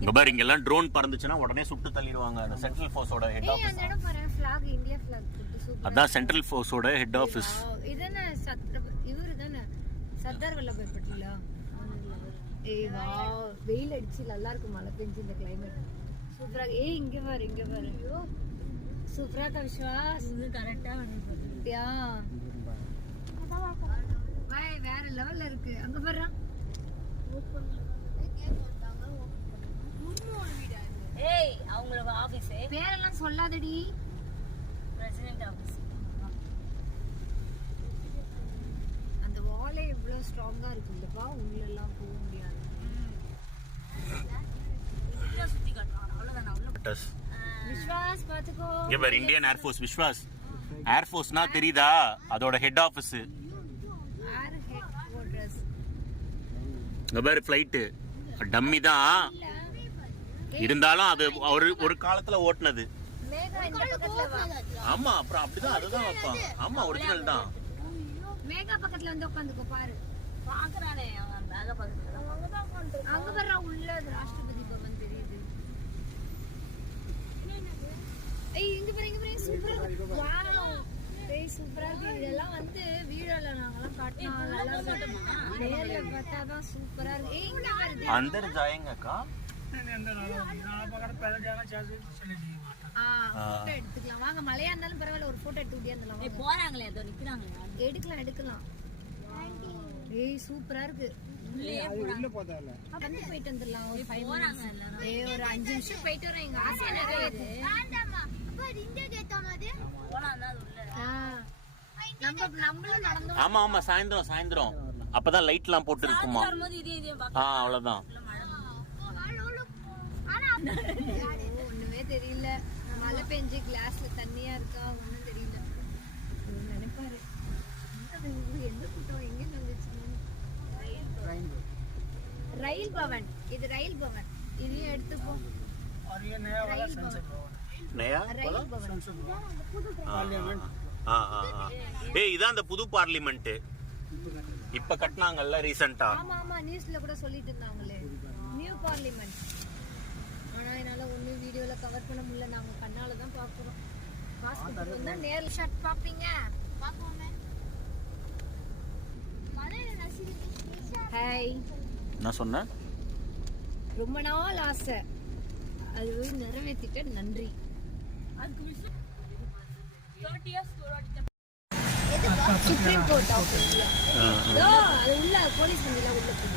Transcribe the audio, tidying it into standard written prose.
இங்க பாரு, இங்க எல்லாம் ட்ரோன் பறந்துச்சுன்னா உடனே சுட்டு தள்ளிடுவாங்க. அந்த சென்ட்ரல் ஃபோர்ஸோட ஹெட் ஆபீஸ். அந்த இடம் பாரு, ஃபிளாக், இந்தியா ஃபிளாக் போட்டு சூப்பரா. அதான் சென்ட்ரல் ஃபோர்ஸோட ஹெட் ஆபீஸ். இதுதானே இவரு தானே சர்தார் வல்லபாய் பட்டேலா? ஏய் வாவ், வெயில் அடிச்சு நல்லா இருக்கு, மழை பெஞ்சு இந்த கிளைமேட் சூப்பரா. ஏய் இங்க பாரு, இங்க பாரு, சூப்பரா இருக்கா விஸ்வாஸ்? இது கரெக்ட்டா வந்துட்டியா? பாய் வேற லெவல்ல இருக்கு. அங்க பாரு, ஏய் அவங்களோட ஆபீஸ் பேரெல்லாம் சொல்லாதடி. President office. அந்த வாலே இவ்வளவு ஸ்ட்ராங்கா இருக்கு இல்லப்பா, உள்ள எல்லாம் போக முடியாது. சுத்தி காட்டுறாங்க அவ்வளவுதான். அவ்வளவு விஸ்வாஸ் பாத்துக்கோ. இங்க பாரு, இந்தியன் ஏர்ஃபோர்ஸ். விஸ்வாஸ், ஏர்ஃபோர்ஸ்னா தெரியுதா? அதோட ஹெட் ஆபீஸ். ஏர் ஹெட் குவார்ட்டர்ஸ். இங்க பாரு, ஃளைட் டம்மி தான் இருந்தாலும் அது ஒரு காலத்துல ஓட்டுனது. மேகா இந்த பக்கத்துல வா. ஆமா, அப்புறம் அப்படிதான் அதுதான் வைப்பான். ஆமா, ஒரிஜினல் தான். மேகா பக்கத்துல வந்து உட்காந்துக்கோ பாரு. பாக்குறானே அவன் பேக பாக்குறான். அங்க பாரு, உள்ள ராஷ்டிரபதி பவன் தெரியுது. ஏய் இங்க பாரு, இங்க பாரு, சூப்பரா. வாவ், ஏய் சூப்பரா இருக்கு. இதெல்லாம் வந்து வீடியோல நாங்கலாம் காட்டினா நல்லா இருக்குமா? நேர்ல பார்த்தா தான் சூப்பரா இருக்கு. ஏய் இங்க பாரு, अंदर जाएंगे का? போட்டோ எடுத்துக்கலாம் வாங்க. மழையா இருந்தாலும் பரவாயில்ல, ஒரு போட்டோ எடுத்து விட்டியா இருந்தலாம். ஏய் போறாங்களே அதோ நிக்கறாங்களே. எடுக்கலாம் எடுக்கலாம். ஏய் சூப்பரா இருக்கு. உள்ள போதால வந்து போயிட்டு வந்துடலாம். ஒரு 5 போறாங்க எல்லாரும். ஏய் ஒரு 5 நிமிஷம் போயிட்டு வரோம். எங்க ஆசை நிறைவேறுது. அப்ப இந்த கேட்ட மாதிரி போறாங்க உள்ள. நம்மளும் நடந்து. ஆமா ஆமா, சாயந்தரம் அப்பதான் லைட் எல்லாம் போட்டு இருக்குமா. அவ்வளவுதான். ஒண்ணுமே தெரியல. மழை பெஞ்சு கிளாஸ்ல தண்ணியா இருக்கா ஒண்ணும் தெரியல. நினைப்பாரு எந்த கூட்டம் எங்க வந்துச்சு. ரயில் பவன், இது ரயில் பவன். இதையும் எடுத்துப்போம். ரயில் பவன். ஏய் இதான் அந்த புது பார்லிமெண்ட் இப்ப கட்டினாங்கல்ல ரீசெண்டா. ஆமா ஆமா, நியூஸ்ல கூட சொல்லிட்டு இருந்தாங்களே, நியூ பார்லிமெண்ட். ஆனா என்னால ஒண்ணு வீடியோல கவர் பண்ண முடியல. நாங்க கண்ணால தான் பாக்குறோம். பாஸ்கெட் வந்தா நேர்ல ஷாட் பாப்பீங்க. பாப்போமே. மலையில ரசிகை. ஹாய். என்ன சொன்ன? ரொம்ப நாள் ஆசை, அது நிறைவேத்திட்ட. நன்றி. அதுக்கு விஷயம் 30 years சுப்ரீம் கோர்ட் ஆஃபீஸ்ல அது உள்ள போலீஸ் வண்டில உள்ள போய்